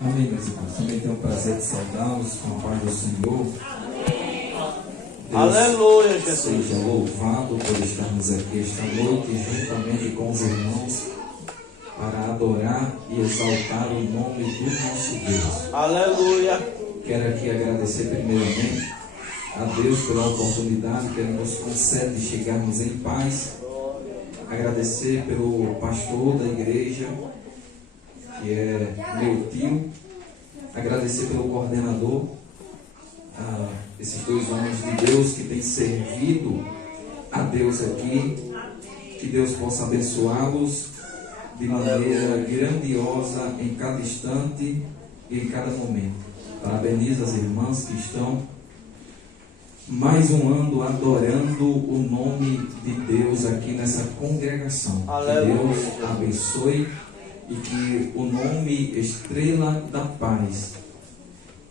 Amém, meus irmãos. Também tenho o prazer de saudá-los com a paz do Senhor. Deus Aleluia, Jesus. seja louvado por estarmos aqui esta noite, juntamente com os irmãos, para adorar e exaltar o nome do nosso Deus. Aleluia. Quero aqui agradecer primeiramente a Deus pela oportunidade que Ele nos concede de chegarmos em paz. Agradecer pelo pastor da igreja, que é meu tio. Agradecer pelo coordenador, esses dois homens de Deus que têm servido a Deus aqui. Que Deus possa abençoá-los de maneira grandiosa em cada instante e em cada momento. Parabenizo as irmãs que estão mais um ano adorando o nome de Deus aqui nessa congregação. Aleluia. Que Deus abençoe e que o nome Estrela da Paz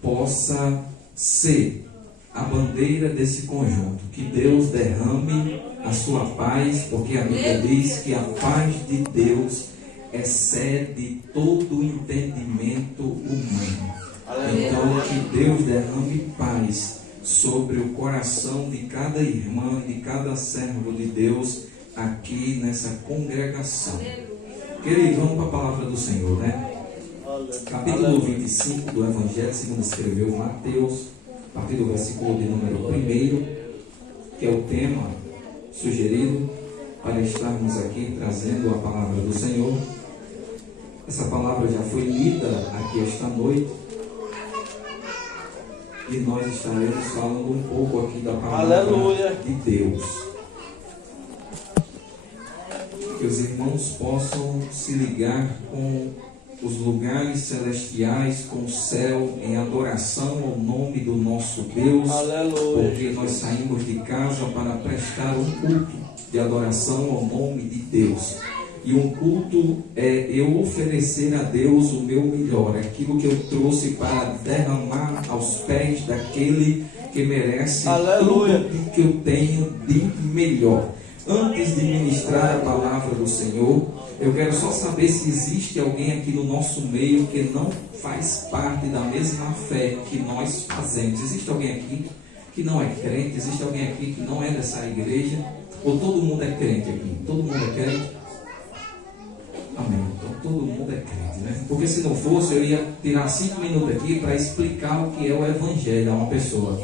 possa ser a bandeira desse conjunto. Que Deus derrame a sua paz, porque a Bíblia diz que a paz de Deus excede todo o entendimento humano. Aleluia. Então, que Deus derrame paz sobre o coração de cada irmã, de cada servo de Deus aqui nessa congregação. Queridos, vamos para a palavra do Senhor, né? Capítulo 25 do Evangelho, segundo escreveu Mateus, a partir do versículo de número 1, que é o tema sugerido para estarmos aqui trazendo a palavra do Senhor. Essa palavra já foi lida aqui esta noite e nós estaremos falando um pouco aqui da palavra Aleluia. de Deus. Que os irmãos possam se ligar com os lugares celestiais, com o céu, em adoração ao nome do nosso Deus. Aleluia. Porque nós saímos de casa para prestar um culto de adoração ao nome de Deus. E um culto é eu oferecer a Deus o meu melhor, aquilo que eu trouxe para derramar aos pés daquele que merece Aleluia. tudo que eu tenho de melhor. Antes de ministrar a palavra do Senhor, eu quero só saber se existe alguém aqui no nosso meio que não faz parte da mesma fé que nós fazemos. Existe alguém aqui que não é crente? Existe alguém aqui que não é dessa igreja? Ou todo mundo é crente aqui? Todo mundo é crente? Amém. Então todo mundo é crente, né? Porque se não fosse, eu ia tirar 5 minutos aqui para explicar o que é o Evangelho a uma pessoa.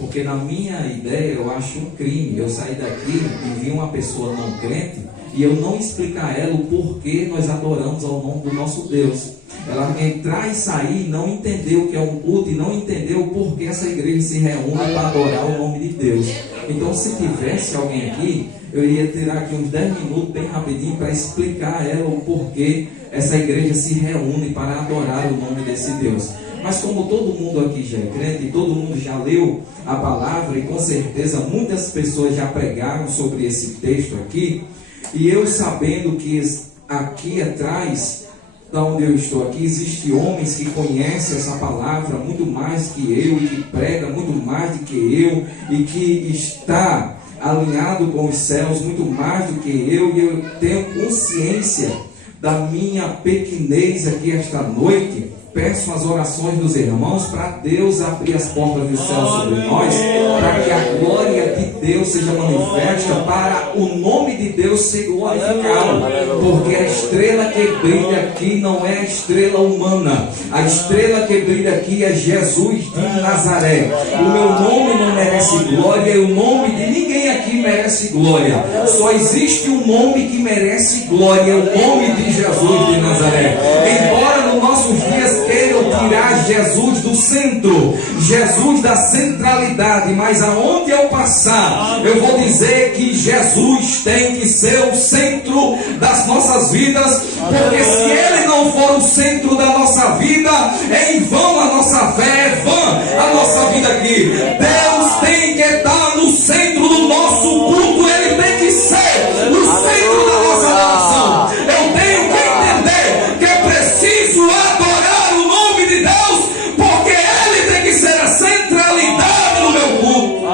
Porque na minha ideia eu acho um crime eu sair daqui e vir uma pessoa não crente e eu não explicar a ela o porquê nós adoramos ao nome do nosso Deus. Ela entrar e sair, não entender o que é um culto e não entender o porquê essa igreja se reúne para adorar o nome de Deus. Então, se tivesse alguém aqui, eu iria tirar aqui uns 10 minutos bem rapidinho para explicar a ela o porquê essa igreja se reúne para adorar o nome desse Deus. Mas como todo mundo aqui já é crente, todo mundo já leu a palavra e com certeza muitas pessoas já pregaram sobre esse texto aqui, e eu sabendo que aqui atrás, da onde eu estou aqui, existem homens que conhecem essa palavra muito mais que eu, e que prega muito mais do que eu, e que está alinhado com os céus muito mais do que eu, e eu tenho consciência da minha pequenez aqui esta noite. Peço as orações dos irmãos para Deus abrir as portas do céu sobre nós, para que a glória de Deus seja manifesta, para o nome de Deus ser glorificado. Porque a estrela que brilha aqui não é a estrela humana. A estrela que brilha aqui é Jesus de Nazaré. O meu nome não merece glória e o nome de ninguém aqui merece glória. Só existe um nome que merece glória, é o nome de Jesus de Nazaré. Embora nos nossos dias queiram tirar Jesus do centro, Jesus da centralidade, mas aonde eu passar, eu vou dizer que Jesus tem que ser o centro das nossas vidas, porque se Ele não for o centro da nossa vida, é em vão a nossa fé, é vã a nossa vida aqui. Deus tem que estar no centro do nosso culto, Ele tem que ser no centro da nossa adoração. Eu tenho que entender que é preciso adorar o nome de Deus, porque Ele tem que ser a centralidade no meu culto.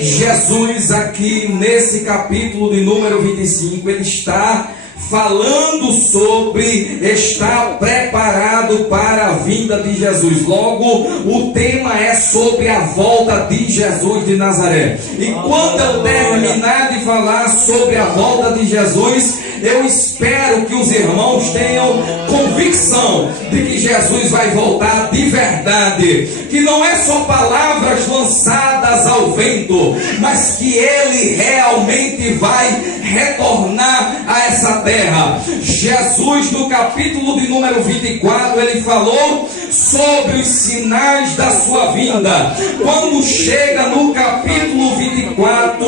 Jesus aqui nesse capítulo de número 25, Ele está falando sobre estar preparado para a vinda de Jesus. Logo, o tema é sobre a volta de Jesus de Nazaré. E quando eu terminar de falar sobre a volta de Jesus, eu espero que os irmãos tenham convicção de que Jesus vai voltar de verdade, que não é só palavras lançadas ao vento, mas que Ele realmente vai retornar a essa terra. Jesus, no capítulo de número 24, ele falou sobre os sinais da sua vinda. Quando chega no capítulo 24,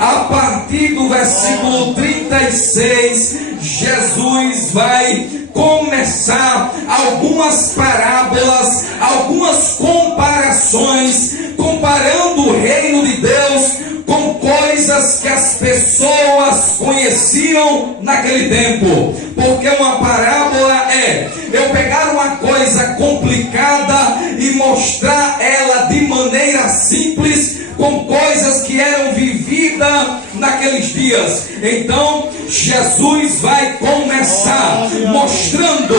a partir do versículo 36, Jesus vai começar algumas parábolas, algumas comparações, comparando o reino de Deus com coisas que as pessoas conheciam naquele tempo. Porque uma parábola é eu pegar uma coisa complicada e mostrar ela de maneira simples, com coisas que eram vividas naqueles dias. Então Jesus vai começar mostrando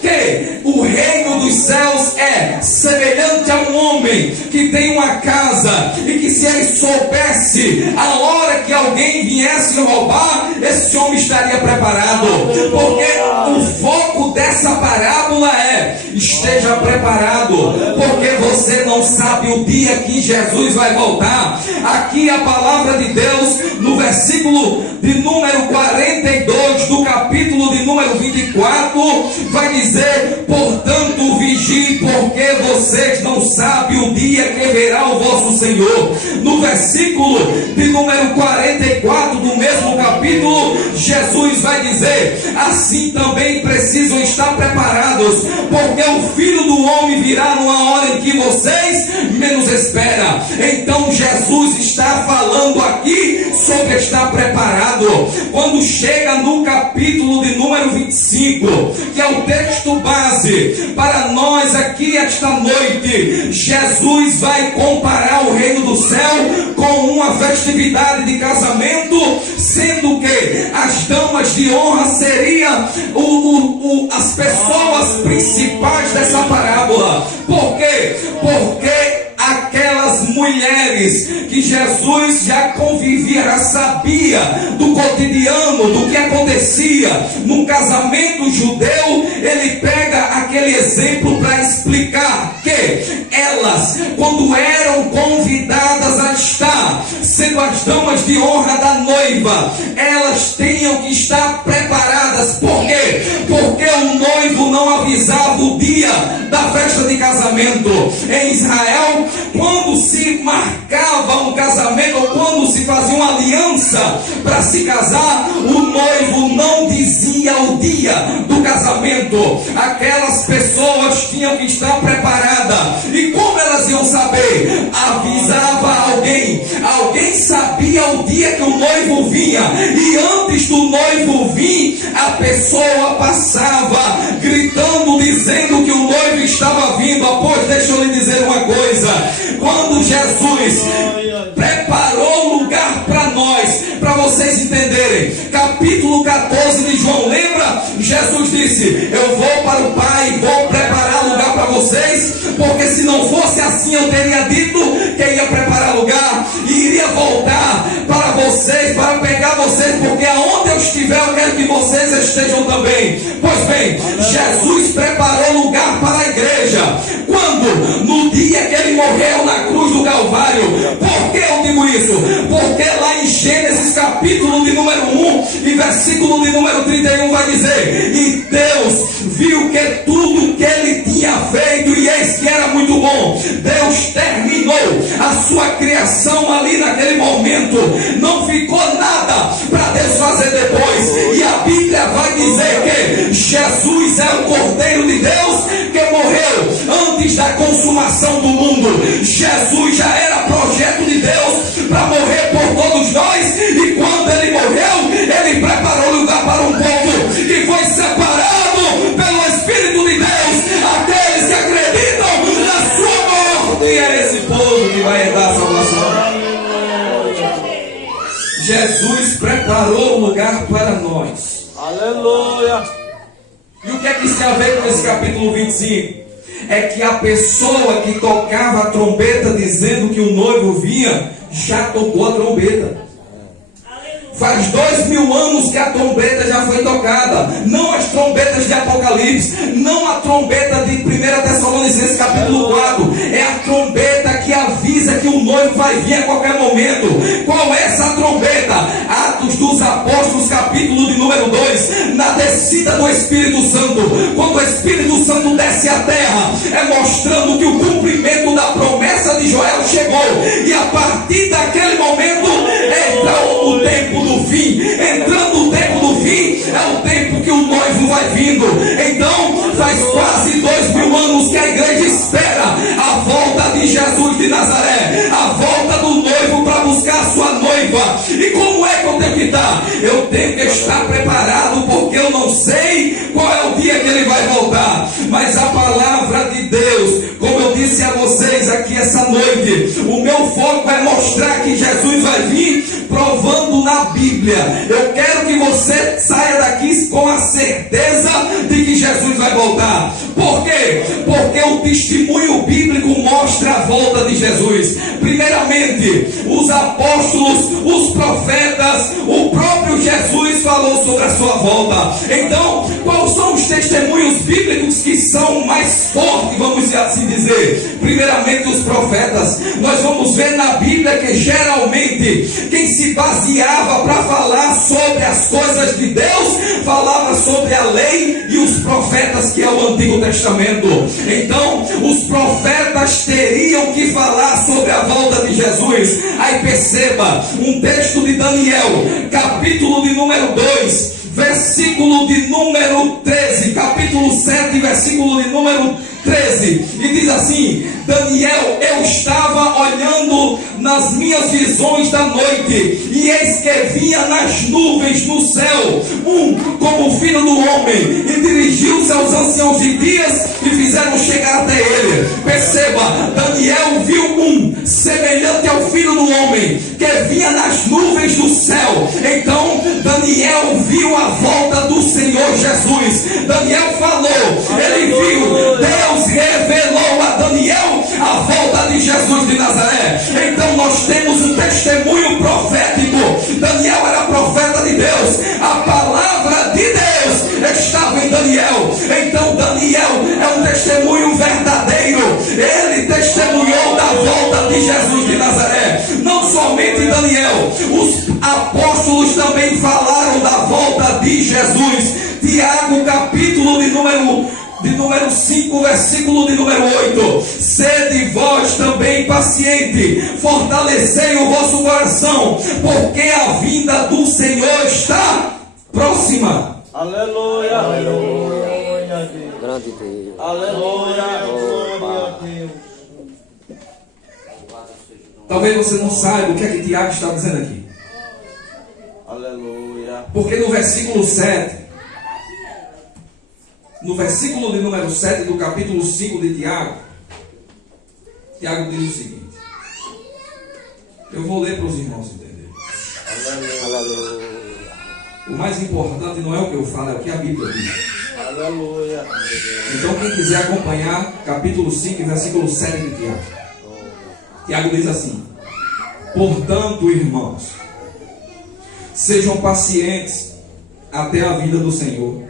que o reino dos céus é semelhante a um homem que tem uma casa e que, se ele soubesse a hora que alguém viesse roubar, esse homem estaria preparado. Porque o foco dessa parábola é: esteja preparado, porque você não sabe o dia que Jesus vai voltar. Aqui a palavra de Deus, no versículo de número 42 do capítulo de número 24, vai dizer: portanto vigie, porque vocês não sabem o dia que virá o vosso Senhor. No versículo de número 44 do mesmo capítulo, Jesus vai dizer: assim também precisam estar preparados, porque o Filho do Homem virá numa hora em que vocês menos esperam. Então Jesus está falando aqui sobre estar preparado. Quando chega no capítulo de número 25, que é o texto base para nós aqui esta noite, Jesus vai comparar o reino do céu com uma festividade de casamento, sendo que as damas de honra seriam as pessoas principais dessa parábola. Por quê? Porque aquelas mulheres que Jesus já convivia, já sabia do cotidiano, do que acontecia num casamento judeu, ele pega aquele exemplo para explicar que elas, quando eram convidadas a estar sendo as damas de honra da noiva, elas tinham que estar preparadas. Por quê? Porque o noivo não avisava o dia da festa de casamento. Em Israel, quando se marcava um casamento, ou quando se fazia uma aliança para se casar, o noivo não dizia o dia do casamento. Aquelas pessoas tinham que estar preparadas. E como elas iam saber? Avisava alguém. Alguém sabia o dia que o noivo vinha, e antes do noivo vir, a pessoa passava gritando, dizendo que o noivo estava vindo. Após, deixa eu lhe dizer uma coisa: quando Jesus preparou lugar para nós, para vocês entenderem, capítulo 14 de João, lembra? Jesus disse: eu vou para o Pai, vou preparar lugar para vocês, porque se não fosse assim, eu teria dito que ia preparar lugar e iria voltar para vocês, para pegar vocês, porque aonde eu estiver, eu quero que vocês estejam também. Pois bem, Jesus preparou lugar para a igreja. Quando? No dia que ele morreu na cruz do Calvário. Por que eu digo isso? Porque lá em Gênesis capítulo de número 1 e versículo de número 31 vai dizer: e Deus viu que tudo que ele tinha feito, e eis que era muito bom. Deus terminou a sua criação ali naquele momento. Não ficou nada para Deus fazer depois. E a Bíblia vai dizer que Jesus é o Cordeiro de Deus que morreu antes da consumação do mundo. Jesus já era projeto de Deus para morrer por todos nós, e quando ele morreu, ele preparou lugar para um povo que foi separado pelo Espírito de Deus, aqueles que acreditam na sua morte. E é esse povo que vai herdar a salvação. Jesus preparou lugar para nós. Aleluia. E o que é que isso tem a ver com esse capítulo 25? É que a pessoa que tocava a trombeta dizendo que o noivo vinha, já tocou a trombeta. Faz 2000 anos que a trombeta já foi tocada. Não as trombetas de Apocalipse, não a trombeta de 1 Tessalonicenses capítulo 4. É a trombeta que avisa que o noivo vai vir a qualquer momento. Qual é essa trombeta? Atos dos Apóstolos capítulo de número 2. Na descida do Espírito Santo. Quando o Espírito Santo desce à terra, é mostrando que o cumprimento da promessa de Joel chegou. E a partir daquele momento entra o tempo do fim. Entrando o tempo do fim, é o tempo que o noivo vai vindo. Então faz quase 2000 anos que a igreja espera a volta de Jesus de Nazaré, a volta do noivo para buscar a sua noiva. E como é que eu tenho que estar? Eu tenho que estar preparado, porque eu não sei qual é o dia que ele vai voltar. Mas a palavra de Deus, como eu disse a vocês aqui essa noite, o meu foco é mostrar que Jesus vai vir provando na Bíblia. Eu quero que você saia daqui com a certeza de que Jesus vai voltar. Por quê? Porque o testemunho bíblico mostra a volta de Jesus. Primeiramente, os apóstolos, os profetas, o próprio Jesus falou sobre a sua volta. Então, quais são os testemunhos bíblicos que são mais fortes, vamos assim dizer? Primeiramente, os profetas. Nós vamos ver na Bíblia que geralmente quem se baseava para falar sobre as coisas de Deus falava sobre a lei e os profetas, que é o Antigo Testamento. Então os profetas teriam que falar sobre a volta de Jesus. Aí perceba um texto de Daniel, capítulo de número 2, versículo de número 13, capítulo 7, versículo de número 13, e diz assim: Daniel, eu estava olhando nas minhas visões da noite, e eis que vinha nas nuvens no céu como o filho do homem, e dirigiu-se aos anciãos de dias e fizeram chegar até ele. Perceba, Daniel viu semelhante ao filho do homem, que vinha nas nuvens do céu. Então Daniel viu a volta do Senhor Jesus. Daniel falou, ele viu, Deus revelou a Daniel a volta de Jesus de Nazaré. Então nós temos um testemunho profético. Daniel era profeta de Deus, a palavra de Deus estava em Daniel. Então Daniel é um testemunho verdadeiro. Ele testemunhou da volta de Jesus de Nazaré. Não somente Daniel, os apóstolos também falaram da volta de Jesus. Tiago, capítulo de número 5, versículo de número 8: sede vós também paciente, fortalecei o vosso coração, porque a vinda do Senhor está próxima. Aleluia. Aleluia. Grande Deus. Aleluia. Glória a Deus. Talvez você não saiba o que é que Tiago está dizendo aqui. Aleluia. Porque no versículo 7, no versículo de número 7 do capítulo 5 de Tiago, Tiago diz o seguinte. Eu vou ler para os irmãos entenderem. Aleluia. O mais importante não é o que eu falo, é o que a Bíblia diz. Aleluia. Então quem quiser acompanhar, capítulo 5, versículo 7 de Tiago. Tiago diz assim: portanto, irmãos, sejam pacientes até a vinda do Senhor.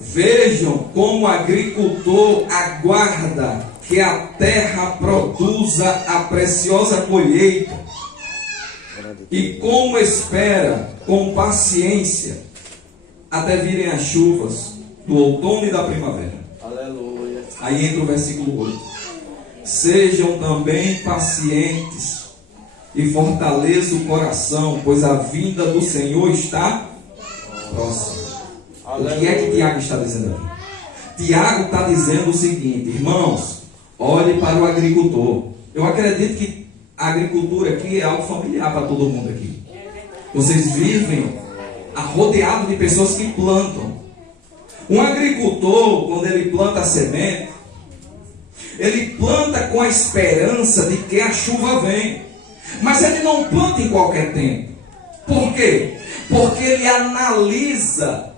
Vejam como o agricultor aguarda que a terra produza a preciosa colheita, e como espera com paciência até virem as chuvas do outono e da primavera. Aleluia. Aí entra o versículo 8: sejam também pacientes e fortaleçam o coração, pois a vinda do Senhor está próxima. O que é que Tiago está dizendo aqui? Tiago está dizendo o seguinte: irmãos, olhe para o agricultor. Eu acredito que a agricultura aqui é algo familiar para todo mundo aqui. Vocês vivem rodeados de pessoas que plantam. Um agricultor, quando ele planta a semente, ele planta com a esperança de que a chuva vem. Mas ele não planta em qualquer tempo. Por quê? Porque ele analisa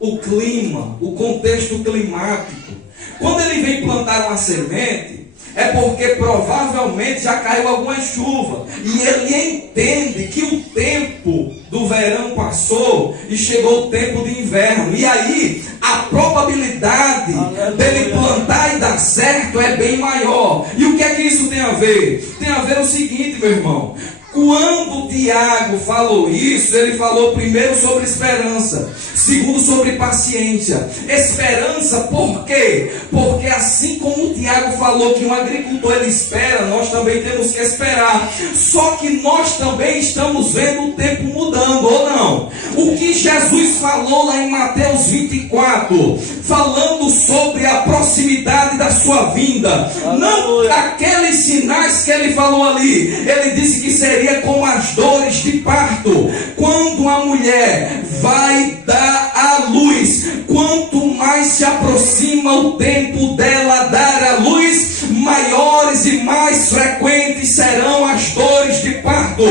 o clima, o contexto climático. Quando ele vem plantar uma semente, é porque provavelmente já caiu alguma chuva. E ele entende que o tempo do verão passou e chegou o tempo de inverno. E aí, a probabilidade dele plantar e dar certo é bem maior. E o que é que isso tem a ver? Tem a ver o seguinte, meu irmão. Quando Tiago falou isso, ele falou primeiro sobre esperança, segundo sobre paciência. Esperança por quê? Porque assim como Tiago falou que um agricultor ele espera, nós também temos que esperar. Só que nós também estamos vendo o tempo mudando, ou não? O que Jesus falou lá em Mateus 24, falando sobre a proximidade da sua vinda, não aqueles sinais que ele falou ali, ele disse que seria como as dores de parto, quando a mulher vai dar à luz. Quanto mais se aproxima o tempo dela dar à luz, maiores e mais frequentes serão as dores de parto.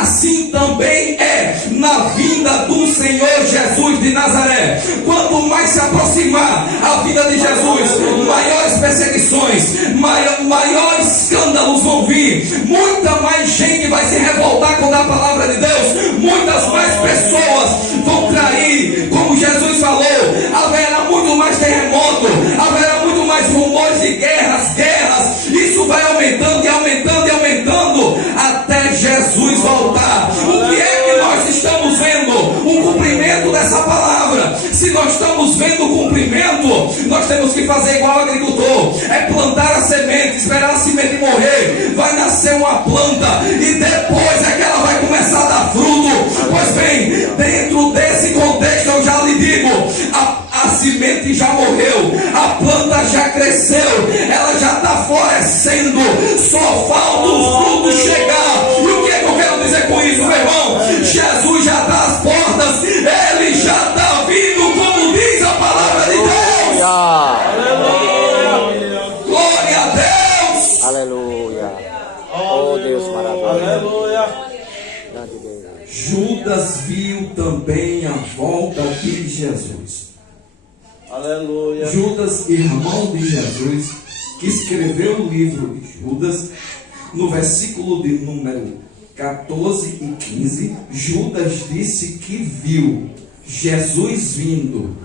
Assim também é na vinda do Senhor Jesus de Nazaré. Quanto mais se aproximar a vinda de Jesus, maiores perseguições, maiores escândalos vão vir, muita mais gente vai se revoltar contra a palavra de Deus, muitas mais pessoas vão trair, como Jesus falou, haverá muito mais terremoto, haverá muito mais rumores de guerras, isso vai aumentando e aumentando e aumentando, até Jesus voltar. O que é que nós estamos vendo? O cumprimento dessa palavra. Se nós estamos vendo o cumprimento, nós temos que fazer igual o agricultor, é plantar a semente, esperar a semente morrer, vai nascer uma planta, e depois é que ela vai começar a dar fruto. Pois bem, dentro desse contexto eu já lhe digo, a semente já morreu, a planta já cresceu, ela já está florescendo, só falta o fruto chegar. E o que é que eu quero dizer com isso, meu irmão? Jesus já está às portas, ele já está vindo, como diz a palavra de Deus. Aleluia. Glória a Deus. Aleluia. Oh Deus maravilhoso. Aleluia. Grande Deus. Judas viu também a volta de Jesus. Aleluia. Judas, irmão de Jesus, que escreveu o livro de Judas, no versículo de número 14 e 15, Judas disse que viu Jesus vindo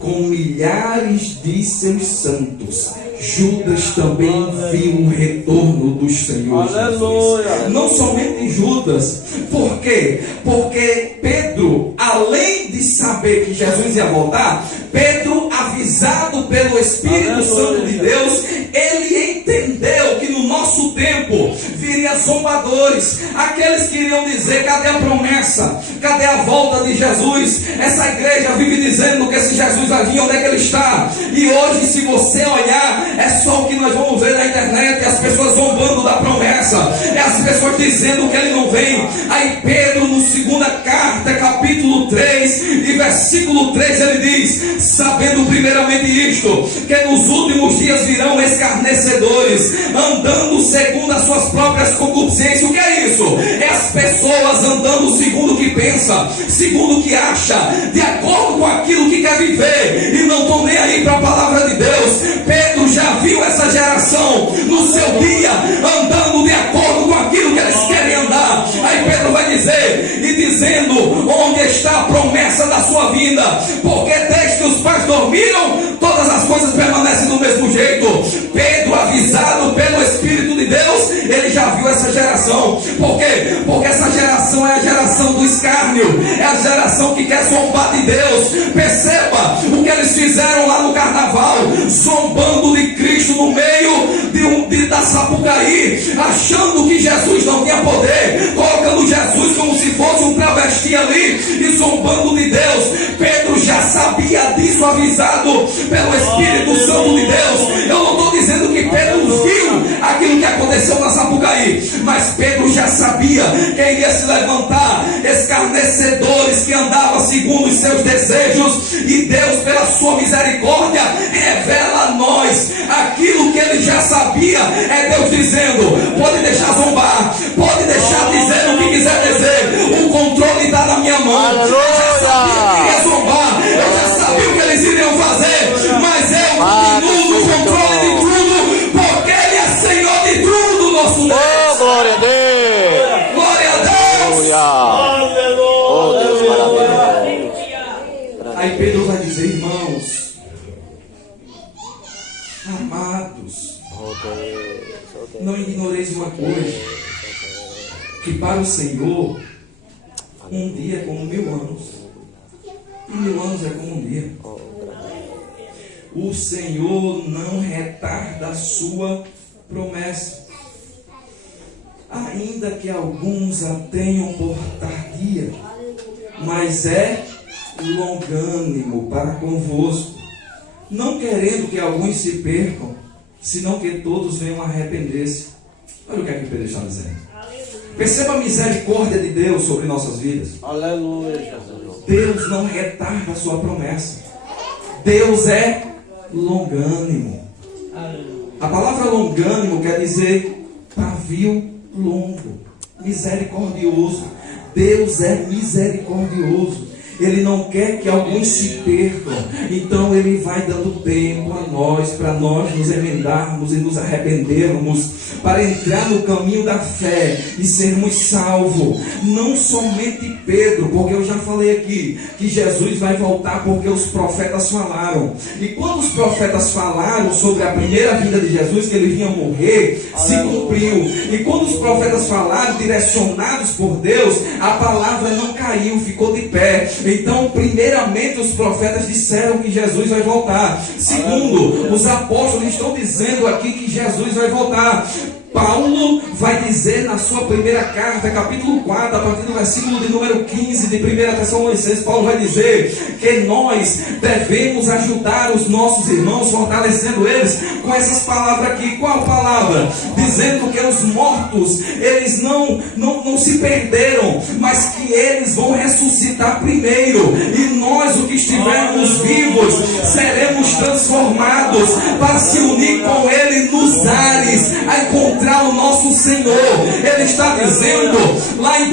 com milhares de seus santos. Judas também viu o retorno do Senhor Jesus. Não somente Judas. Por quê? Porque Pedro, além de saber que Jesus ia voltar, Pedro, avisado pelo Espírito Santo de Deus, ele entendeu que no nosso tempo viria zombadores, aqueles que iriam dizer: cadê a promessa? Cadê a volta de Jesus? Essa igreja vive dizendo que esse Jesus vai vir, onde é que ele está? E hoje, se você olhar, é só o que nós vamos ver na internet, as pessoas zombando da promessa, é as pessoas dizendo que ele não vem. Aí Pedro, no segunda carta, capítulo 3 e versículo 3, ele diz: sabendo primeiramente isto, que nos últimos dias virão escarnecedores, andando segundo as suas próprias concupiscências. O que é isso? É as pessoas andando segundo o que pensa, segundo o que acha, de acordo com aquilo que quer viver, e não estão nem aí para a palavra de Deus. Pedro já viu essa geração no seu dia andando de acordo com aquilo que eles querem andar. Aí Pedro vai dizer, e dizendo: onde está a promessa da sua vinda? Porque desde que os pais dormiram, todas as coisas permanecem do mesmo jeito. Pedro, avisado pelo Espírito de Deus, ele já viu essa geração. Por quê? Porque essa geração é a geração do escárnio, é a geração que quer zombar de Deus. Perceba o que eles fizeram lá no carnaval, zombando de Cristo no meio da Sapucaí, achando que Jesus não tinha poder, colocando Jesus como se fosse um travesti ali e zombando de Deus. Pedro já sabia disso, avisado pelo Espírito Santo de Deus. Eu não estou dizendo que Pedro viu aquilo que aconteceu na Sapucaí, mas Pedro já sabia que iria se levantar escarnecedores que andavam segundo os seus desejos, e Deus, pela sua misericórdia, revela a nós aquilo que ele já sabia. É Deus dizendo: pode deixar zombar, pode deixar dizer o que quiser dizer, o controle Pedro vai dizer: irmãos, amados, não ignoreis uma coisa, que para o Senhor um dia é como 1000 anos, e 1000 anos é como um dia. O Senhor não retarda a sua promessa, ainda que alguns a tenham por tardia, mas é longânimo para convosco, não querendo que alguns se percam, senão que todos venham a arrepender-se. Olha o que é que Pedro está dizendo. Perceba a misericórdia de Deus sobre nossas vidas. Aleluia, Jesus. Deus não retarda a sua promessa. Deus é longânimo. A palavra longânimo quer dizer pavio longo, misericordioso. Deus é misericordioso. Ele não quer que alguns se percam. Então Ele vai dando tempo a nós, para nós nos emendarmos e nos arrependermos, para entrar no caminho da fé e sermos salvos. Não somente Pedro, porque eu já falei aqui que Jesus vai voltar porque os profetas falaram. E quando os profetas falaram sobre a primeira vinda de Jesus, que Ele vinha morrer, se cumpriu. E quando os profetas falaram, direcionados por Deus, a palavra não caiu, ficou de pé. Então, primeiramente, os profetas disseram que Jesus vai voltar. Segundo, os apóstolos estão dizendo aqui que Jesus vai voltar. Paulo vai dizer na sua primeira carta, capítulo 4, a partir do versículo de número 15 de 1 Tessalonicenses, Paulo vai dizer que nós devemos ajudar os nossos irmãos, fortalecendo eles com essas palavras aqui. Qual palavra? Dizendo que os mortos, eles não se perderam, mas que eles vão ressuscitar primeiro, e nós, os que estivermos vivos, seremos transformados para se unir com Ele nos ares, a encontrar o nosso Senhor. Ele está dizendo lá em 1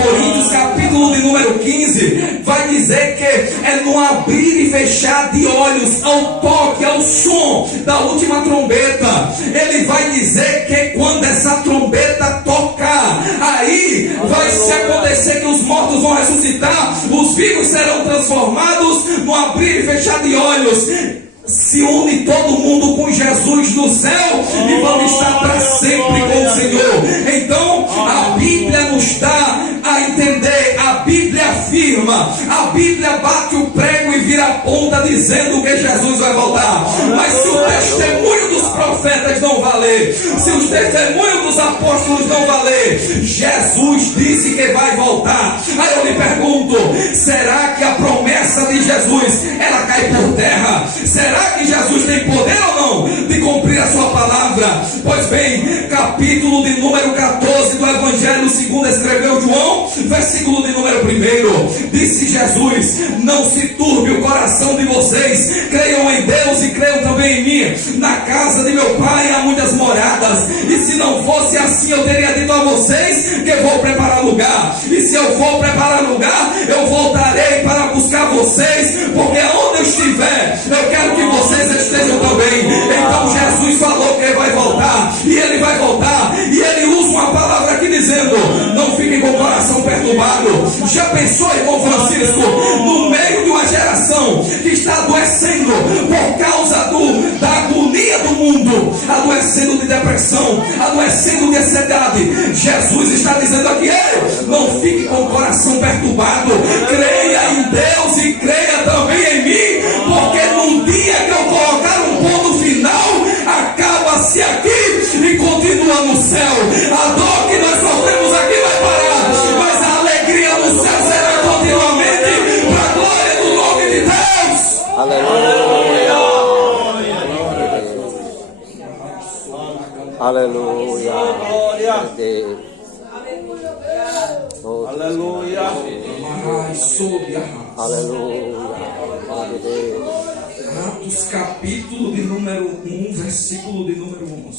Coríntios capítulo de número 15, vai dizer que é no abrir e fechar de olhos, ao toque, ao som da última trombeta. Ele vai dizer que quando essa trombeta tocar, aí vai se acontecer que os mortos vão ressuscitar, os vivos serão transformados no abrir e fechar de olhos. Se une todo mundo com Jesus no céu e vamos estar para sempre com o Senhor. Então a Bíblia nos dá a entender, a Bíblia afirma, a Bíblia bate o prego e vira a ponta dizendo que Jesus vai voltar. Mas se o testemunho dos profetas não valer, se os testemunhos dos apóstolos não valer, Jesus disse que vai voltar. Aí eu lhe pergunto, será que a promessa de Jesus ela cai por terra? Será que Jesus tem poder ou não de cumprir a sua palavra? Pois bem, capítulo de número 14 do Evangelho segundo escreveu João, versículo de número 1, disse Jesus: não se turbe o coração de vocês, creiam em Deus e creiam também em mim. Na casa de meu Pai há muitas moradas, e se não fosse assim eu teria dito a vocês que vou preparar lugar, e se eu for preparar lugar, eu voltarei para buscar vocês, porque onde eu estiver, eu quero que vocês estejam também. Então Jesus falou que vai voltar, e Ele vai voltar, e Ele usa uma palavra aqui dizendo: não fiquem com o coração perturbado. Já pensou, irmão Francisco, no meio de uma geração que está adoecendo por causa da agonia do mundo, adoecendo de depressão, adoecendo de ansiedade, Jesus está dizendo aqui: não fique com o coração perturbado, creia em Deus e creia também em mim, porque no dia que eu colocar um ponto final, acaba-se aqui e continua no céu. A dor que nós sofremos aqui vai parar, mas a alegria no céu será continuamente para a glória do nome de Deus. Aleluia. Aleluia. Aleluia. Aleluia. Atos capítulo de número 1, versículo de número 11.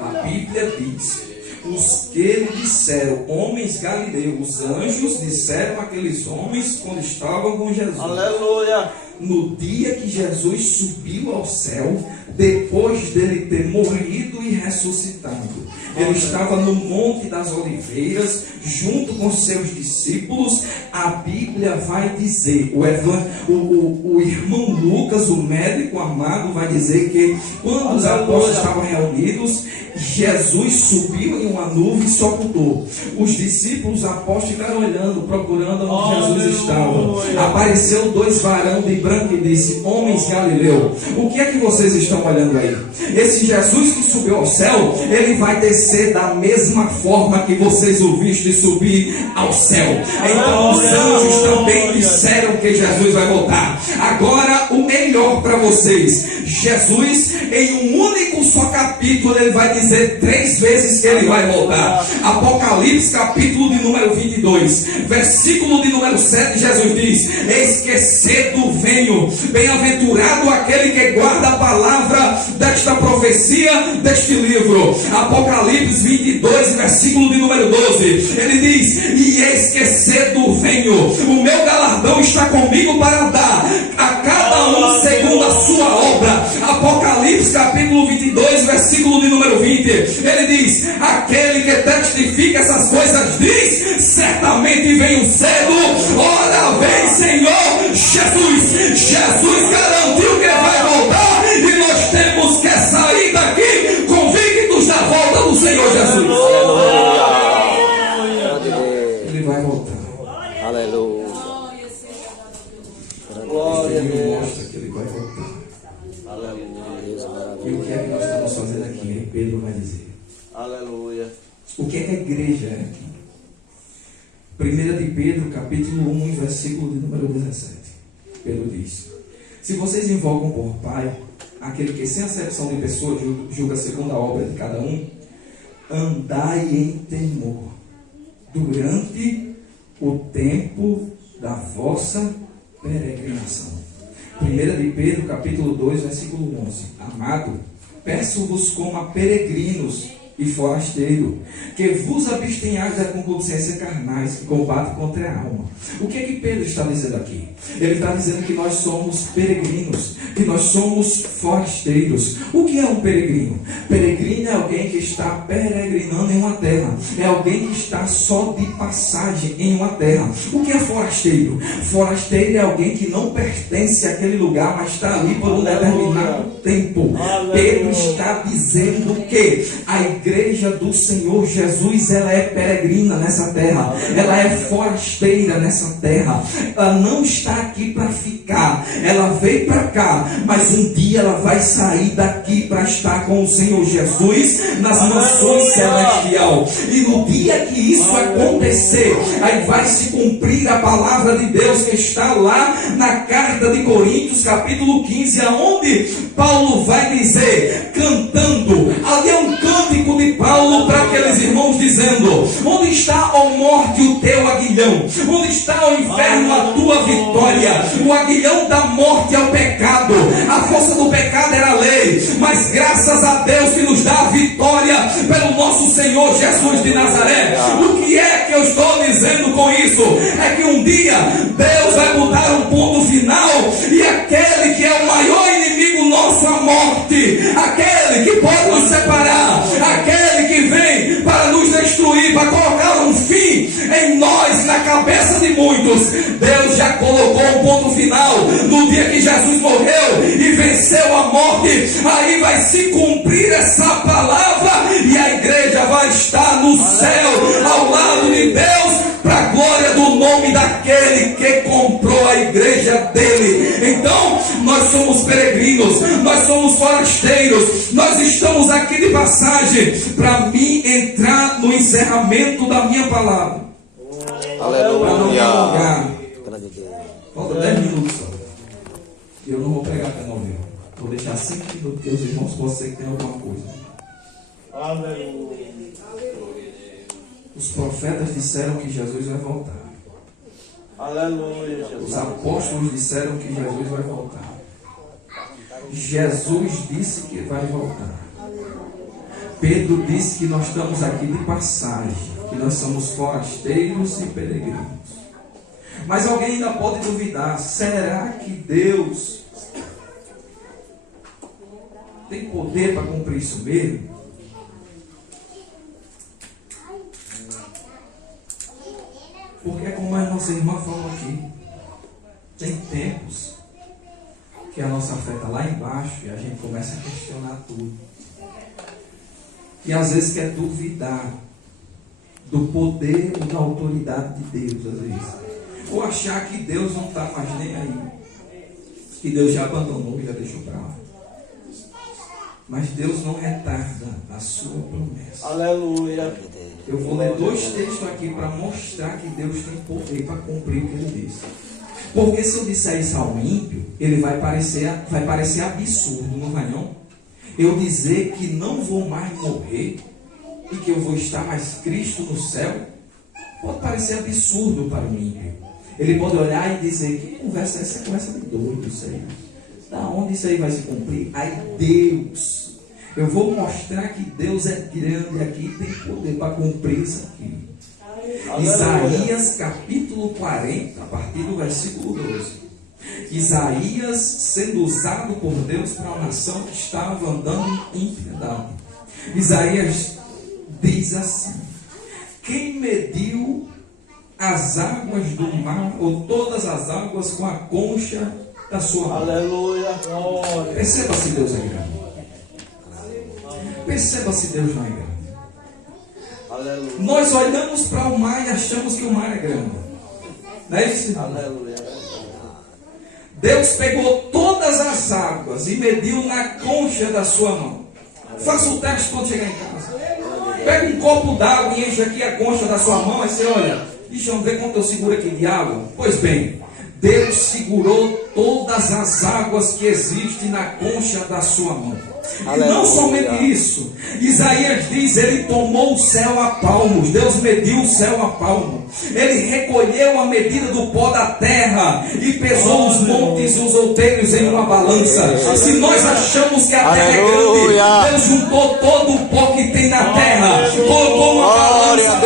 A Bíblia diz: os que lhe disseram, homens galileus, os anjos disseram àqueles homens quando estavam com Jesus: Aleluia. no dia que Jesus subiu ao céu, depois dele ter morrido e ressuscitado. Ele estava no Monte das Oliveiras, junto com seus discípulos. A Bíblia vai dizer, o irmão Lucas, o médico amado, vai dizer que quando os apóstolos estavam reunidos, Jesus subiu em uma nuvem e se ocultou. Os discípulos, os apóstolos, ficaram olhando, procurando onde Jesus estava. Apareceu 2 varões de branco e disse: homens Galileu, o que é que vocês estão olhando aí? Esse Jesus que subiu ao céu, ele vai descer da mesma forma que vocês o viste subir ao céu. Então os anjos também disseram que Jesus vai voltar. Agora o melhor para vocês: Jesus, em um único só capítulo, ele vai dizer 3 vezes que ele vai voltar. Apocalipse, capítulo de número 22, versículo de número 7, Jesus diz: eis que cedo venho, bem-aventurado aquele que guarda a palavra desta profecia, deste livro. Apocalipse 22, versículo de número 12, ele diz: e eis que cedo venho, o meu galardão está comigo para dar a cada um segundo a sua obra. Apocalipse capítulo 22, versículo de número 20, ele diz: aquele que testifica essas coisas diz: certamente venho cedo. Ora vem, Senhor Jesus. Jesus garantiu que vai voltar e nós temos que sair daqui convictos da volta do Senhor Jesus. Ele vai voltar. Aleluia. Glória a Deus. Mostra que ele vai voltar. Aleluia. E o que é que nós estamos fazendo aqui? Pedro vai dizer. Aleluia. O que é que a igreja é aqui? 1 de Pedro, capítulo 1, versículo de número 17. Pedro diz: se vocês invocam por Pai aquele que sem acepção de pessoa julga segundo a obra de cada um, andai em temor durante o tempo da vossa peregrinação. 1 de Pedro, capítulo 2, versículo 11. Amado, peço-vos como a peregrinos e forasteiro, que vos abstenhais da concupiscência carnais que combate contra a alma. O que é que Pedro está dizendo aqui? Ele está dizendo que nós somos peregrinos, que nós somos forasteiros. O que é um peregrino? Peregrino é alguém que está peregrinando em uma terra, é alguém que está só de passagem em uma terra. O que é forasteiro? Forasteiro é alguém que não pertence àquele lugar, mas está ali por um determinado tempo. Pedro está dizendo que a igreja do Senhor Jesus, ela é peregrina nessa terra, ela é forasteira nessa terra, ela não está aqui para ficar, ela veio para cá, mas um dia ela vai sair daqui para estar com o Senhor Jesus nas mansões celestiais. E no dia que isso acontecer, aí vai se cumprir a palavra de Deus que está lá na carta de Coríntios, capítulo 15, aonde Paulo vai dizer, cantando, ali é um cântico de Paulo para aqueles irmãos, dizendo: onde está, ó morte, o teu aguilhão? Onde está, ó inferno, a tua vitória? O aguilhão da morte é o pecado, a força do pecado era a lei, mas graças a Deus que nos dá a vitória pelo nosso Senhor Jesus de Nazaré. O que é que eu estou dizendo com isso? É que um dia Deus vai botar um ponto final, e aquele que é o maior inimigo nosso, a morte, aquele que pode nos separar, aquele que vem para nos destruir, para colocar um fim em nós, na cabeça de muitos, Deus já colocou um ponto final no dia que Jesus morreu e venceu a morte. Aí vai se cumprir essa palavra e a igreja vai estar no céu ao lado de Deus, para a glória do nome daquele que comprou a igreja dele. Então nós somos peregrinos, nós somos forasteiros, nós estamos aqui de passagem para mim entrar no encerramento da minha palavra. Aleluia. Falta 10 minutos só. Eu não vou pregar até 9 horas. Vou deixar 5 minutos, que os irmãos possam ter alguma coisa. Aleluia. Os profetas disseram que Jesus vai voltar. Aleluia. Os apóstolos disseram que Jesus vai voltar. Jesus disse que vai voltar. Pedro disse que nós estamos aqui de passagem, que nós somos forasteiros e peregrinos. Mas alguém ainda pode duvidar: será que Deus tem poder para cumprir isso mesmo? Porque, como a nossa irmã falou aqui, tem tempos que a nossa fé está lá embaixo e a gente começa a questionar tudo. E às vezes quer duvidar do poder ou da autoridade de Deus, às vezes. Ou achar que Deus não está mais nem aí. Que Deus já abandonou e já deixou para lá. Mas Deus não retarda a sua promessa. Aleluia. Eu vou ler 2 textos aqui para mostrar que Deus tem poder para cumprir o que Ele disse. Porque se eu disser isso ao ímpio, ele vai parecer absurdo, não vai não? Eu dizer que não vou mais morrer e que eu vou estar mais Cristo no céu, pode parecer absurdo para o ímpio. Ele pode olhar e dizer: que conversa é essa? É conversa de doido isso aí. Da onde isso aí vai se cumprir? Aí Deus, eu vou mostrar que Deus é grande aqui e tem poder para cumprir isso aqui. Isaías capítulo 40, a partir do versículo 12. Isaías sendo usado por Deus para uma nação que estava andando em impiedade. Isaías diz assim: quem mediu as águas do mar, ou todas as águas, com a concha da sua mão? Aleluia. Perceba se Deus é grande. Perceba se Deus não é grande. Aleluia. Nós olhamos para o mar e achamos que o mar é grande. Não é isso? Aleluia. Deus pegou todas as águas e mediu na concha da sua mão. Faça o teste quando chegar em casa. Pega um copo d'água e enche aqui a concha da sua mão. Aí você olha: deixa eu ver quanto eu seguro aqui de água. Pois bem, Deus segurou todas as águas que existem na concha da sua mão. E não somente isso, Isaías diz: ele tomou o céu a palmos. Deus mediu o céu a palmos. Ele recolheu a medida do pó da terra e pesou os montes e os outeiros em uma balança. Se nós achamos que a terra é grande, Deus juntou todo o pó que tem na terra, colocou uma balança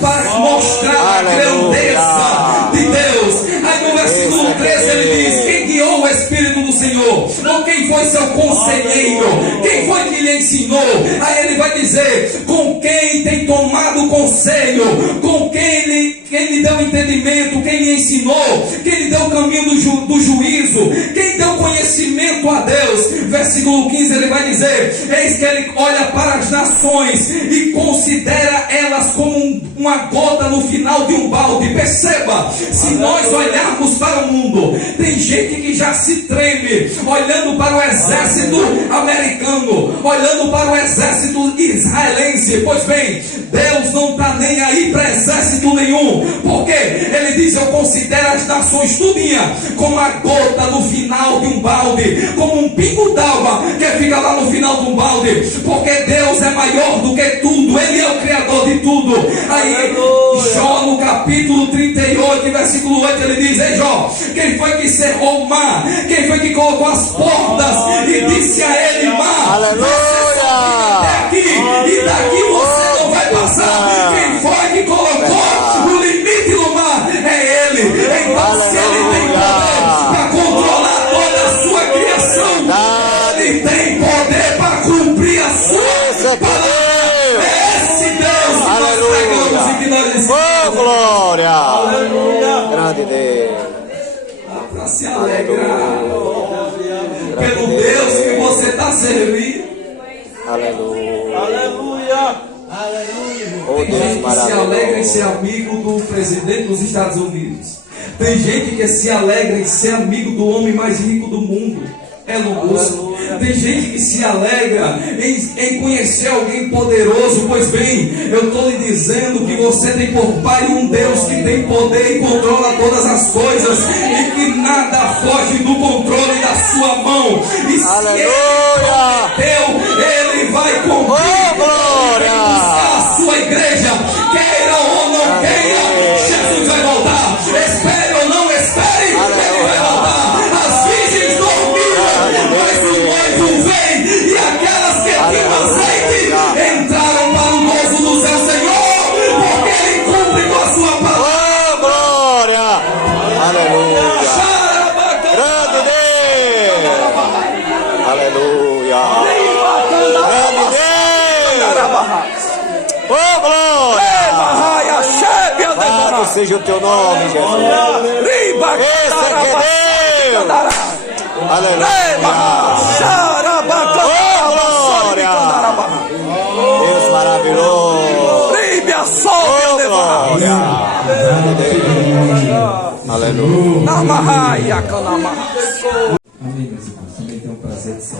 para mostrar a grandeza de Deus. Aí no versículo 13 ele diz: quem guiou o Espírito do Senhor? Ou quem foi seu conselheiro? Quem foi que lhe ensinou? Aí ele vai dizer: com quem tem tomado conselho? Com quem lhe deu entendimento? Quem lhe ensinou? Quem lhe deu o caminho do juízo? Quem deu conhecimento a Deus? Versículo 15 ele vai dizer: eis que ele olha para as nações e considera elas como uma gota no final de um balde. Perceba, se nós olharmos para o mundo, tem gente que já se treme olhando para o exército americano, olhando para o exército israelense. Pois bem, Deus não está nem aí para exército nenhum, porque ele diz: eu considero as nações tudinha como a gota no final de um balde, como um pingo d'água que fica lá no final de um balde, porque Deus é maior do que tudo, ele é o criador de tudo. Aí Jó no capítulo 38 versículo 8 ele diz: ei Jó, quem foi que cerrou o mar? Quem foi que colocou as portas e disse a ele: mar, você só fica até aqui e daqui você não vai passar? Quem foi que colocou o limite do mar? É ele. Então se ele tem poder para controlar toda a sua criação, ele tem poder para cumprir a sua palavra. É esse Deus que nós pregamos e que nós ensinamos. Glória! Aleluia. Grande Deus! Para se alegrar pelo Deus que você está servindo. Aleluia! Aleluia. Oh, Tem Deus gente que se maravilhoso. alegra em ser amigo do presidente dos Estados Unidos. Tem gente que se alegra em ser amigo do homem mais rico do mundo, Elon Musk. Tem gente que se alegra em conhecer alguém poderoso. Pois bem, eu estou lhe dizendo que você tem por Pai um Deus que tem poder e controla todas as coisas, e que nada foge do controle da sua mão. E se Aleluia! ele prometeu, ele vai cumprir. Oh, glória! Ele vai buscar a sua igreja, queira ou não queira, Jesus vai voltar. Espere ou não espere, ele vai voltar. As virgens dormiram, mas o noivo vem, e aquelas que tinham azeite entraram para o novo do seu Senhor, porque ele cumpre com a sua palavra. Oh, glória! Oh, glória! Barraia, chefe, Louvado seja o teu nome, Jesus. Riba, Esse é que é Deus. Aleluia. Oh, glória. Deus maravilhoso. Oh, glória. Aleluia. Namahaya, Kanamaha.